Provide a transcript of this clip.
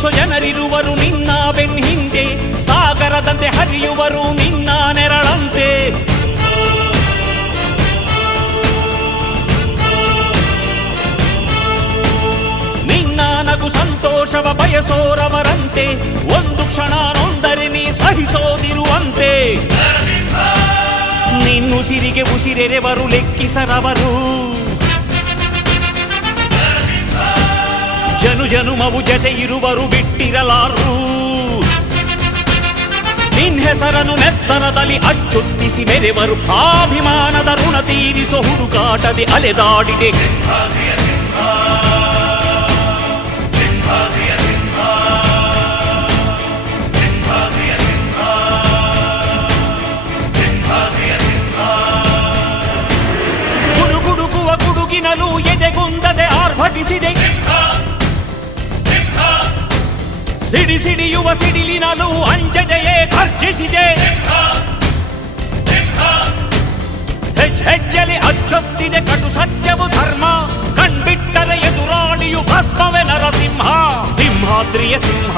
ಎದುರಿಸೋ ಜನರಿರುವರು ನಿನ್ನ ಬೆನ್ ಹಿಂದೆ ಸಾಗರದಂತೆ ಹರಿಯುವರು ನಿನ್ನ ನೆರಳಂತೆ. ನಿನ್ನ ನಗು ಸಂತೋಷವ ಬಯಸೋರವರಂತೆ, ಒಂದು ಕ್ಷಣ ನೊಂದರೆ ನೀ ಸಹಿಸೋದಿರುವಂತೆ. ನಿನ್ನುಸಿರಿಗೆ ಉಸಿರೆರೆವರು ಲೆಕ್ಕಿಸರವರು. ಜನುಮವು ಜತೆ ಇರುವರು ಬಿಟ್ಟಿರಲಾರು ನಿನ್ ಹೆಸರನ್ನು ನೆತ್ತರದಲ್ಲಿ ಅಚ್ಚೊತ್ತಿಸಿ ಮೆರೆವರು ಆಭಿಮಾನದ ಋಣ ತೀರಿಸೋ ಹುಡುಕಾಟದೆ ಅಲೆದಾಡಿದೆ ಗುಡುಗುಡುಗುವ ಗುಡುಗಿನಲು ಎದೆಗುಂದದೆ ಆರ್ಭಟಿಸಿದೆ ಸಿಡಿ ಸಿಡಿಯುವ ಸಿಡಿಲಿನಲು ಅಂಜದೆಯೇ ಗರ್ಜಿಸಿದೆ ಹೆಜ್ ಹೆಜ್ಜೆಲಿ ಅಚ್ಚೊತ್ತಿದೆ ಕಟು ಸತ್ಯವು ಧರ್ಮ ಕಣ್ಬಿಟ್ಟರೆ ಎದುರಾಳಿಯು ಭಸ್ಮವೇ ನರಸಿಂಹ ಸಿಂಹಾದ್ರಿಯ ಸಿಂಹ